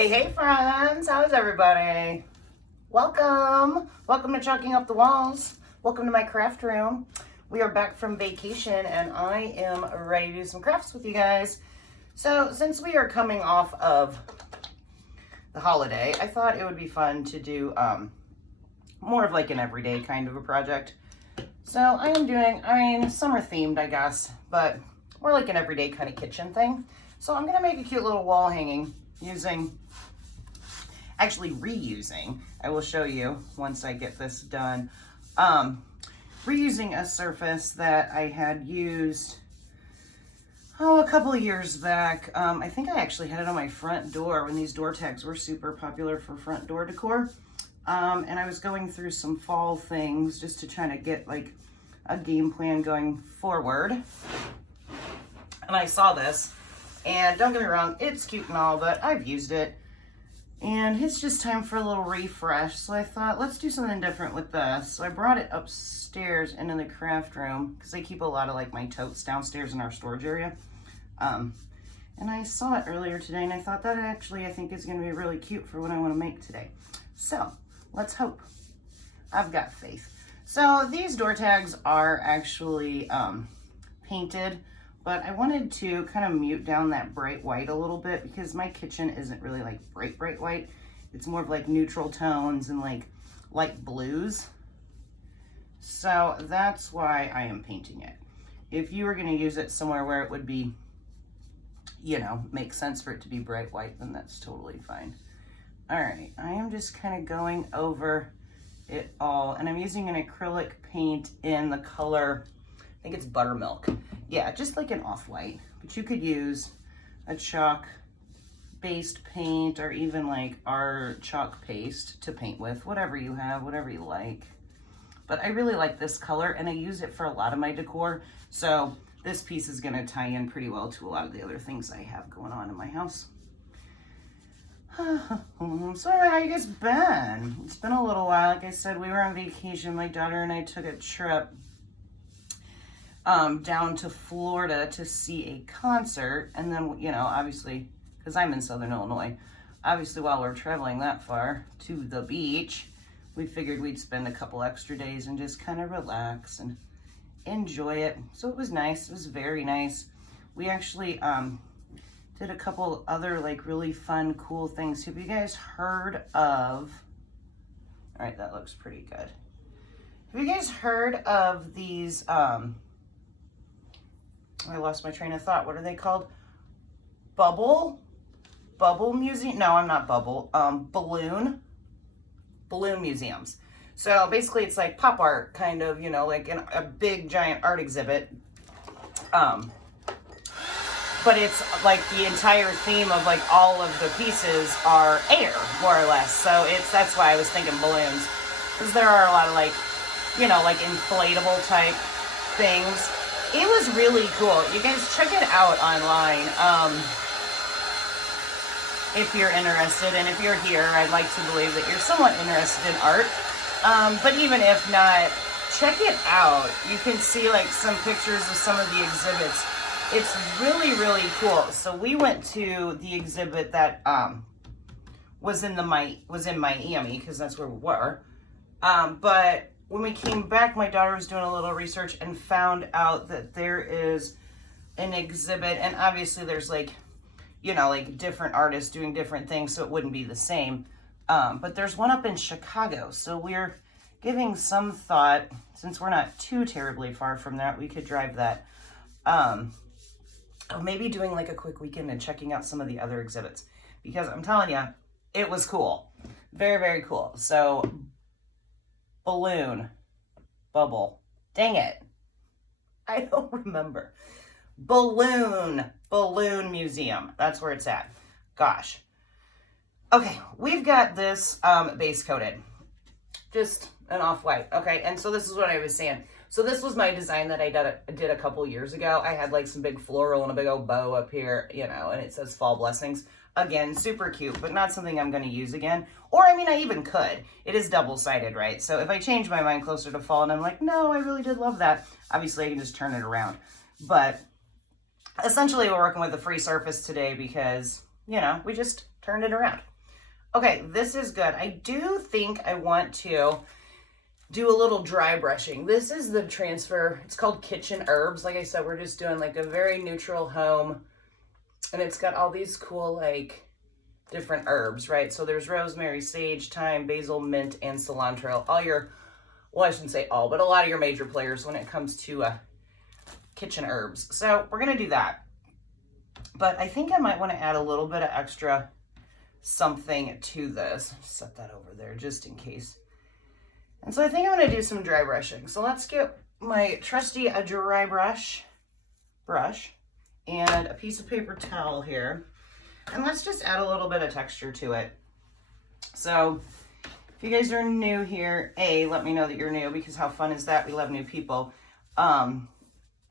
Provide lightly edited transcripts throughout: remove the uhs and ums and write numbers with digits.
Hey friends, how's everybody? Welcome to Chalking Up the Walls. Welcome to my craft room. We are back from vacation and I am ready to do some crafts with you guys. So since we are coming off of the holiday, I thought it would be fun to do more of like an everyday kind of a project. So I am doing, summer themed I guess, but more like an everyday kind of kitchen thing. So I'm gonna make a cute little wall hanging reusing, I will show you once I get this done, reusing a surface that I had used, a couple of years back. I think I actually had it on my front door when these door tags were super popular for front door decor. And I was going through some fall things just to try to get like a game plan going forward. And I saw this, and don't get me wrong, it's cute and all, but I've used it. And it's just time for a little refresh. So I thought, let's do something different with this. So I brought it upstairs into the craft room because I keep a lot of like my totes downstairs in our storage area. And I saw it earlier today and I thought that actually I think is going to be really cute for what I want to make today. So let's hope. I've got faith. So these door tags are actually painted, but I wanted to kind of mute down that bright white a little bit because my kitchen isn't really like bright white. It's more of like neutral tones and like light blues. So that's why I am painting it. If you were going to use it somewhere where it would be, make sense for it to be bright white, then that's totally fine. All right, I am just kind of going over it all, and I'm using an acrylic paint in the color, I think it's buttermilk. Yeah, just like an off-white, but you could use a chalk-based paint or even like our chalk paste to paint with, whatever you have, whatever you like. But I really like this color and I use it for a lot of my decor. So this piece is gonna tie in pretty well to a lot of the other things I have going on in my house. So how you guys been? It's been a little while. Like I said, we were on vacation. My daughter and I took a trip down to Florida to see a concert. And then, obviously, because I'm in Southern Illinois, obviously while we're traveling that far to the beach, we figured we'd spend a couple extra days and just kind of relax and enjoy it. So it was nice. It was very nice. We actually did a couple other like really fun, cool things. Have you guys heard of, all right, that looks pretty good. Have you guys heard of these, I lost my train of thought. What are they called? Bubble museum? No, I'm not bubble. Balloon museums. So basically it's like pop art kind of, like a big giant art exhibit. But it's like the entire theme of like all of the pieces are air, more or less. So that's why I was thinking balloons. Because there are a lot of like, like inflatable type things. It was really cool. You guys check it out online if you're interested. And if you're here, I'd like to believe that you're somewhat interested in art. But even if not, check it out. You can see like some pictures of some of the exhibits. It's really, really cool. So we went to the exhibit that was in Miami because that's where we were. But when we came back, my daughter was doing a little research and found out that there is an exhibit, and obviously there's like, like different artists doing different things, so it wouldn't be the same. But there's one up in Chicago, so we're giving some thought, since we're not too terribly far from that, we could drive that. Maybe doing like a quick weekend and checking out some of the other exhibits, because I'm telling you, it was cool. Very, very cool. So bubble. Dang it. I don't remember. Balloon museum. That's where it's at. Gosh. Okay, we've got this base coated. Just an off-white. Okay, and so this is what I was saying. So this was my design that I did a couple years ago. I had like some big floral and a big old bow up here, and it says fall blessings. Again, super cute, but not something I'm going to use again. Or, I even could. It is double-sided, right? So if I change my mind closer to fall and I'm like, no, I really did love that, obviously I can just turn it around. But essentially we're working with a free surface today because, we just turned it around. Okay, this is good. I do think I want to do a little dry brushing. This is the transfer. It's called Kitchen Herbs. Like I said, we're just doing like a very neutral home, and it's got all these cool like different herbs, right? So there's rosemary, sage, thyme, basil, mint, and cilantro. All your, well, I shouldn't say all, but a lot of your major players when it comes to kitchen herbs. So we're gonna do that. But I think I might want to add a little bit of extra something to this. Set that over there just in case. And so I think I'm going to do some dry brushing. So let's get my trusty dry brush and a piece of paper towel here. And let's just add a little bit of texture to it. So if you guys are new here, let me know that you're new, because how fun is that? We love new people.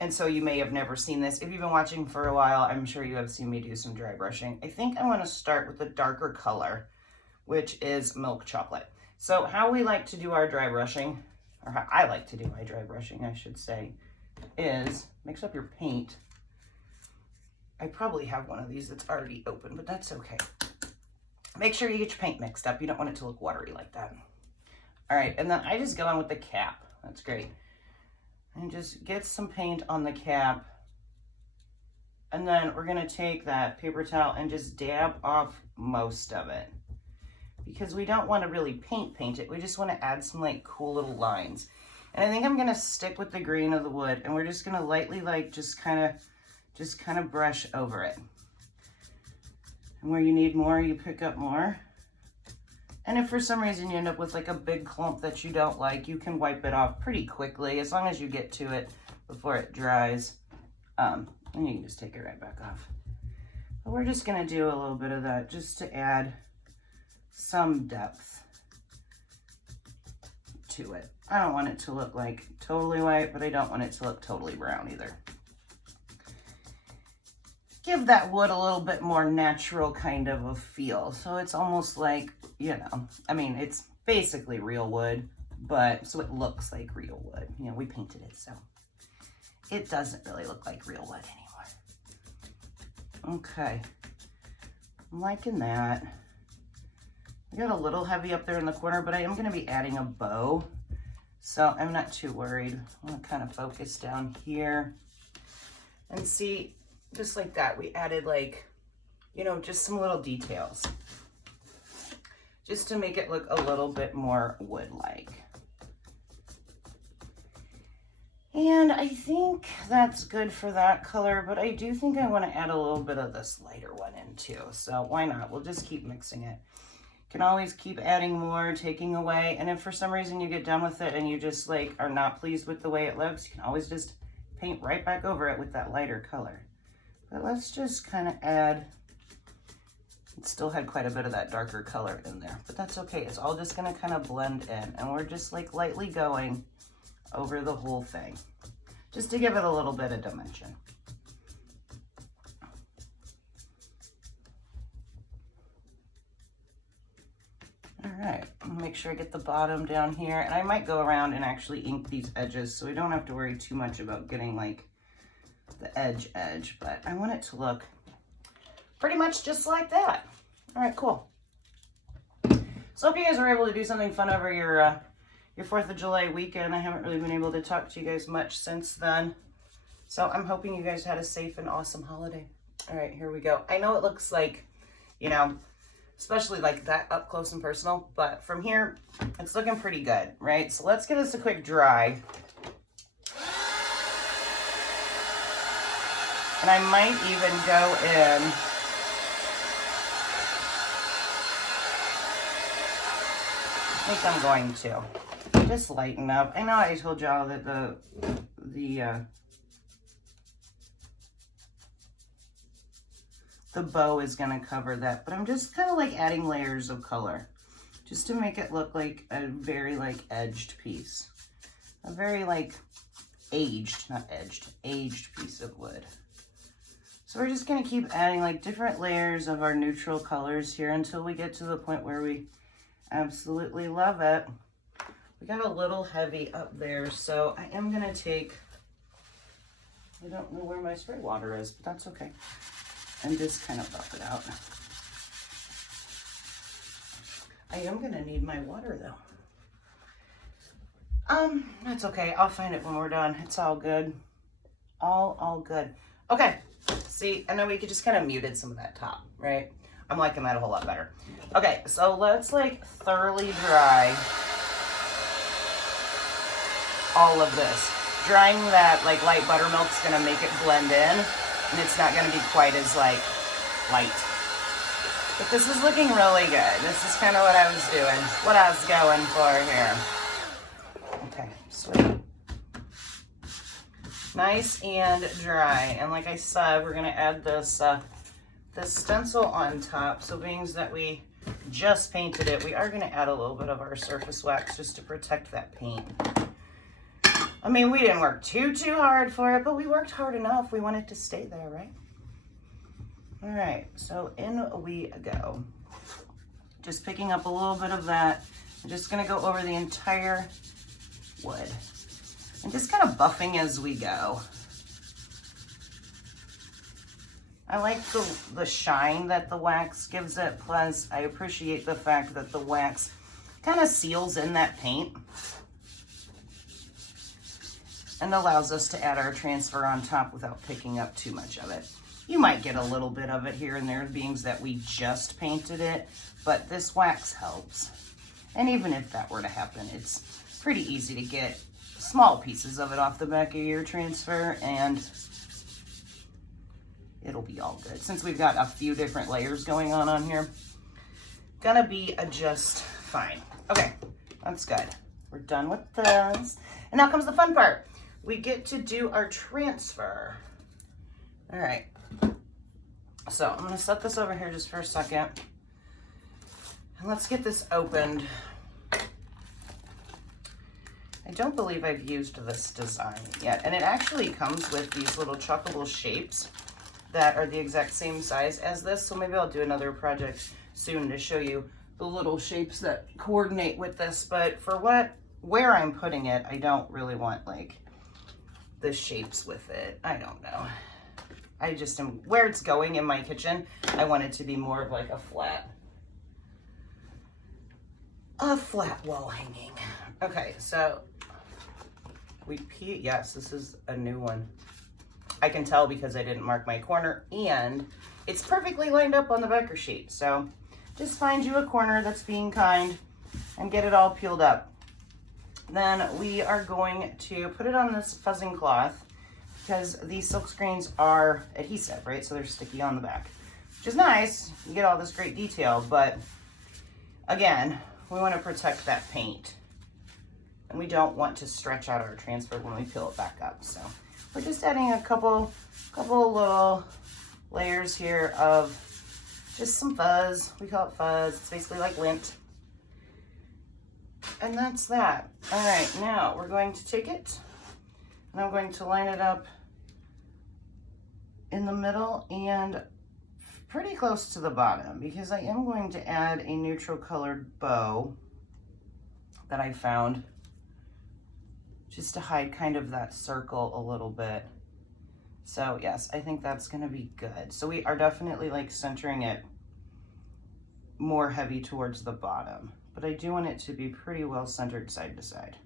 And so you may have never seen this. If you've been watching for a while, I'm sure you have seen me do some dry brushing. I think I want to start with the darker color, which is milk chocolate. So how we like to do our dry brushing, or how I like to do my dry brushing, I should say, is mix up your paint. I probably have one of these that's already open, but that's okay. Make sure you get your paint mixed up. You don't want it to look watery like that. All right, and then I just go in with the cap. That's great. And just get some paint on the cap. And then we're gonna take that paper towel and just dab off most of it, because we don't want to really paint it. We just want to add some like cool little lines. And I think I'm going to stick with the green of the wood, and we're just going to lightly like just kind of brush over it. And where you need more, you pick up more. And if for some reason you end up with like a big clump that you don't like, you can wipe it off pretty quickly as long as you get to it before it dries. And you can just take it right back off. But we're just going to do a little bit of that just to add some depth to it. I don't want it to look like totally white, but I don't want it to look totally brown either. Give that wood a little bit more natural kind of a feel. So it's almost like, you know, I mean, it's basically real wood, but so it looks like real wood. You know, we painted it, so it doesn't really look like real wood anymore. Okay, I'm liking that. I got a little heavy up there in the corner, but I am going to be adding a bow, so I'm not too worried. I'm going to kind of focus down here and see, just like that, we added like, you know, just some little details just to make it look a little bit more wood-like. And I think that's good for that color, but I do think I want to add a little bit of this lighter one in too, so why not? We'll just keep mixing it. Can always keep adding more, taking away, and if for some reason you get done with it and you just like are not pleased with the way it looks, you can always just paint right back over it with that lighter color. But let's just kind of add, it still had quite a bit of that darker color in there, but that's okay. It's all just gonna kind of blend in, and we're just like lightly going over the whole thing, just to give it a little bit of dimension. All right, make sure I get the bottom down here, and I might go around and actually ink these edges so we don't have to worry too much about getting like the edge, but I want it to look pretty much just like that. All right, cool. So hope you guys were able to do something fun over your 4th of July weekend. I haven't really been able to talk to you guys much since then, so I'm hoping you guys had a safe and awesome holiday. All right, here we go. I know it looks like, you know, especially like that up close and personal, but from here, it's looking pretty good, right? So let's give this a quick dry. And I might even go in I think I'm going to just lighten up. I know I told y'all that the bow is going to cover that, but I'm just kind of like adding layers of color just to make it look like a very like edged piece, a very like aged, not edged, aged piece of wood. So we're just going to keep adding like different layers of our neutral colors here until we get to the point where we absolutely love it. We got a little heavy up there, so I am going to take, I don't know where my spray water is, but that's okay, and just kind of buff it out. I am gonna need my water though. That's okay. I'll find it when we're done. It's all good. All good. Okay. See, and then we could just kind of muted some of that top, right? I'm liking that a whole lot better. Okay, so let's like thoroughly dry all of this. Drying that like light buttermilk's gonna make it blend in, and it's not gonna be quite as like light. But this is looking really good. This is kind of what I was doing, what I was going for here. Okay, sweet. Nice and dry. And like I said, we're gonna add this this stencil on top. So being that we just painted it, we are gonna add a little bit of our surface wax just to protect that paint. I mean, we didn't work too hard for it, but we worked hard enough. We want it to stay there, right? All right, so in we go. Just picking up a little bit of that. I'm just gonna go over the entire wood and just kind of buffing as we go. I like the shine that the wax gives it, plus I appreciate the fact that the wax kind of seals in that paint and allows us to add our transfer on top without picking up too much of it. You might get a little bit of it here and there, being that we just painted it, but this wax helps. And even if that were to happen, it's pretty easy to get small pieces of it off the back of your transfer and it'll be all good. Since we've got a few different layers going on here, gonna be just fine. Okay, that's good. We're done with this. And now comes the fun part. We get to do our transfer. All right. So I'm gonna set this over here just for a second. And let's get this opened. I don't believe I've used this design yet. And it actually comes with these little chuckable shapes that are the exact same size as this. So maybe I'll do another project soon to show you the little shapes that coordinate with this. But for where I'm putting it, I don't really want like the shapes with it. I don't know. I just am, where it's going in my kitchen, I want it to be more of like a flat wall hanging. Okay, so yes, this is a new one. I can tell because I didn't mark my corner and it's perfectly lined up on the Becker sheet. So just find you a corner that's being kind and get it all peeled up. Then we are going to put it on this fuzzing cloth because these silk screens are adhesive, right? So they're sticky on the back, which is nice. You get all this great detail, but again, we want to protect that paint and we don't want to stretch out our transfer when we peel it back up. So we're just adding a couple little layers here of just some fuzz. We call it fuzz. It's basically like lint. And that's that. All right, now we're going to take it and I'm going to line it up in the middle and pretty close to the bottom because I am going to add a neutral colored bow that I found just to hide kind of that circle a little bit. So yes, I think that's gonna be good. So we are definitely like centering it more heavy towards the bottom, but I do want it to be pretty well centered side to side.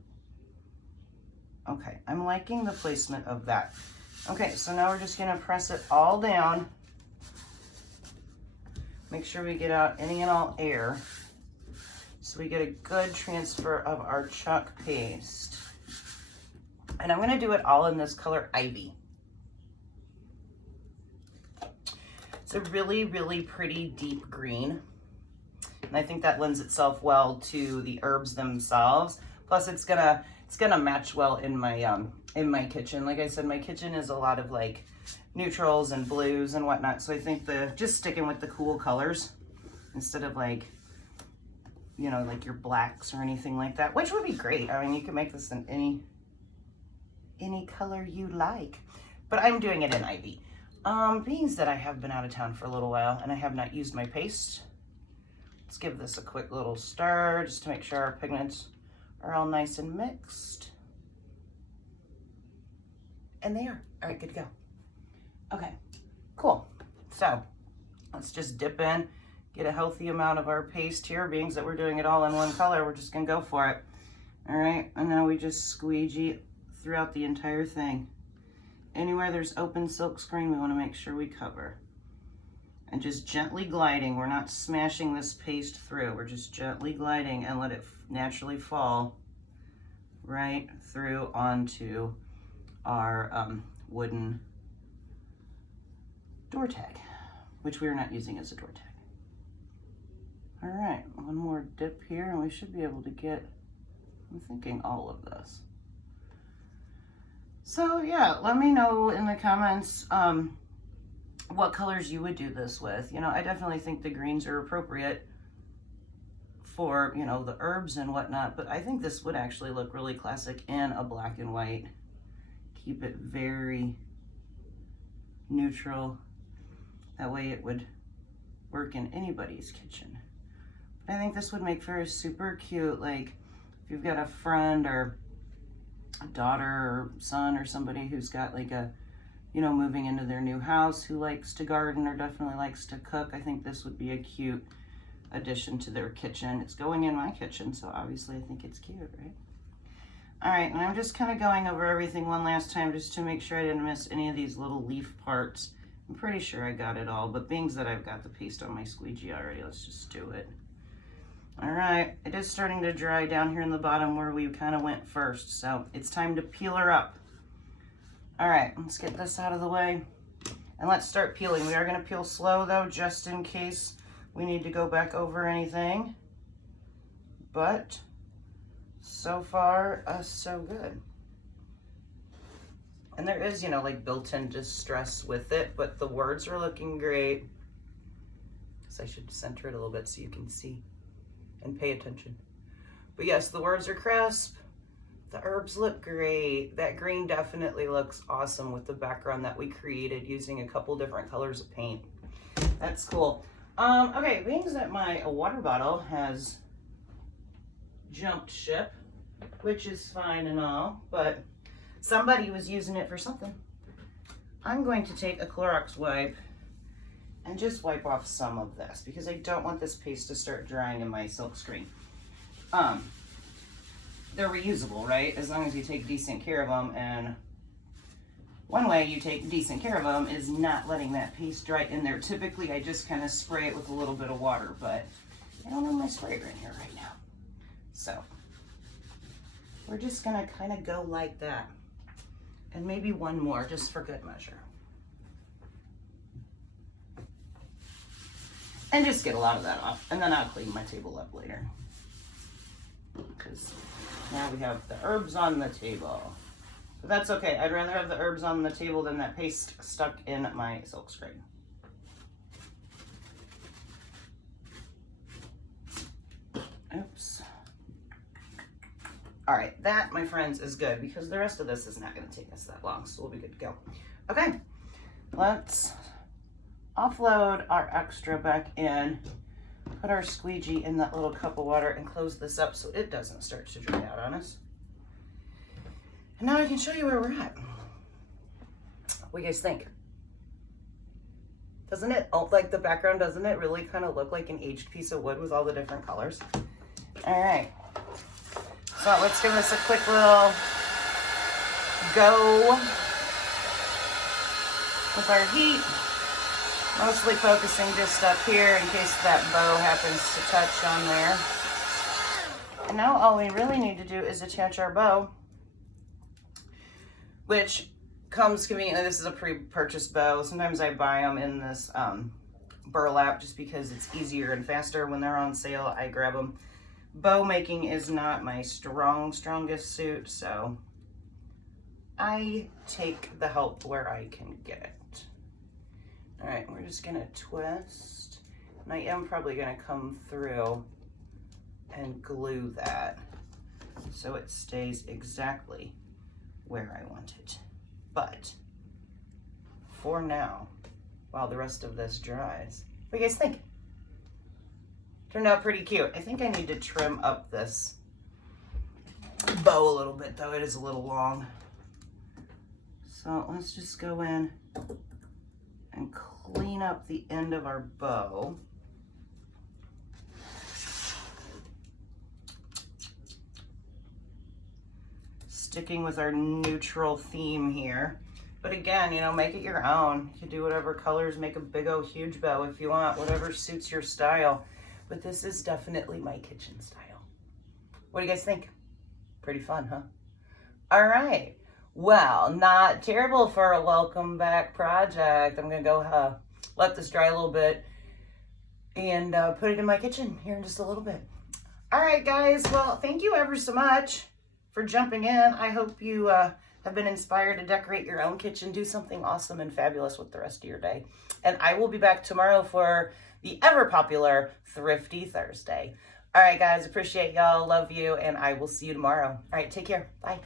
Okay, I'm liking the placement of that. Okay, so now we're just gonna press it all down. Make sure we get out any and all air so we get a good transfer of our chalk paste. And I'm gonna do it all in this color Ivy. It's a really, really pretty deep green. And I think that lends itself well to the herbs themselves. Plus it's gonna match well in my kitchen. Like I said, my kitchen is a lot of like neutrals and blues and whatnot. So I think just sticking with the cool colors instead of like, you know, like your blacks or anything like that, which would be great. I mean, you can make this in any color you like, but I'm doing it in Ivy. Being that I have been out of town for a little while and I have not used my paste, let's give this a quick little stir just to make sure our pigments are all nice and mixed. And they are. All right, good to go. Okay, cool. So let's just dip in, get a healthy amount of our paste here. Being that we're doing it all in one color, we're just gonna go for it. All right, and now we just squeegee throughout the entire thing. Anywhere there's open silk screen, we wanna make sure we cover. And just gently gliding, we're not smashing this paste through, we're just gently gliding and let it naturally fall right through onto our wooden door tag, which we are not using as a door tag. All right, one more dip here and we should be able to get, I'm thinking, all of this. So yeah, let me know in the comments what colors you would do this with. You know, I definitely think the greens are appropriate for, you know, the herbs and whatnot, but I think this would actually look really classic in a black and white. Keep it very neutral. That way it would work in anybody's kitchen. But I think this would make for a super cute, like if you've got a friend or a daughter or son or somebody who's got like a, you know, moving into their new house who likes to garden or definitely likes to cook, I think this would be a cute addition to their kitchen. It's going in my kitchen, so obviously I think it's cute, right? All right, and I'm just kind of going over everything one last time just to make sure I didn't miss any of these little leaf parts. I'm pretty sure I got it all, but being that I've got the paste on my squeegee already, let's just do it. All right, it is starting to dry down here in the bottom where we kind of went first, so it's time to peel her up. All right, let's get this out of the way and let's start peeling. We are gonna peel slow though, just in case we need to go back over anything, but so far, so good. And there is, you know, like built-in distress with it, but the words are looking great. So I should center it a little bit so you can see and pay attention. But yes, the words are crisp. The herbs look great. That green definitely looks awesome with the background that we created using a couple different colors of paint. That's cool. Okay, being that my water bottle has jumped ship, which is fine and all, but somebody was using it for something. I'm going to take a Clorox wipe and just wipe off some of this because I don't want this paste to start drying in my silk screen. They're reusable, right? As long as you take decent care of them, and one way you take decent care of them is not letting that paste dry in there. Typically, I just kind of spray it with a little bit of water, but I don't have my sprayer in here right now. So we're just gonna kind of go like that. And maybe one more, just for good measure. And just get a lot of that off, and then I'll clean my table up later. Because now we have the herbs on the table. But that's okay, I'd rather have the herbs on the table than that paste stuck in my silk screen. Oops. All right, that, my friends, is good because the rest of this is not gonna take us that long, so we'll be good to go. Okay, let's offload our extra back in, put our squeegee in that little cup of water and close this up so it doesn't start to dry out on us. And now I can show you where we're at. What do you guys think? Doesn't it, like the background, doesn't it really kind of look like an aged piece of wood with all the different colors? All right. So let's give this a quick little go with our heat. Mostly focusing just up here in case that bow happens to touch on there. And now all we really need to do is attach our bow, which comes conveniently. This is a pre-purchased bow. Sometimes I buy them in this burlap just because it's easier and faster. When they're on sale, I grab them. Bow making is not my strongest suit, so I take the help where I can get it. All right, we're just gonna twist, and I am probably gonna come through and glue that so it stays exactly where I want it. But for now, while the rest of this dries, what do you guys think? Turned out pretty cute. I think I need to trim up this bow a little bit though. It is a little long. So let's just go in and clean up the end of our bow. sticking with our neutral theme here. But again, you know, make it your own. You can do whatever colors, make a big old huge bow if you want, whatever suits your style. But this is definitely my kitchen style. What do you guys think? Pretty fun, huh? All right. Well, not terrible for a welcome back project. I'm gonna go let this dry a little bit and put it in my kitchen here in just a little bit. All right, guys. Well, thank you ever so much for jumping in. I hope you have been inspired to decorate your own kitchen, do something awesome and fabulous with the rest of your day. And I will be back tomorrow for the ever popular Thrifty Thursday. All right, guys, appreciate y'all, love you, and I will see you tomorrow. All right, take care. Bye.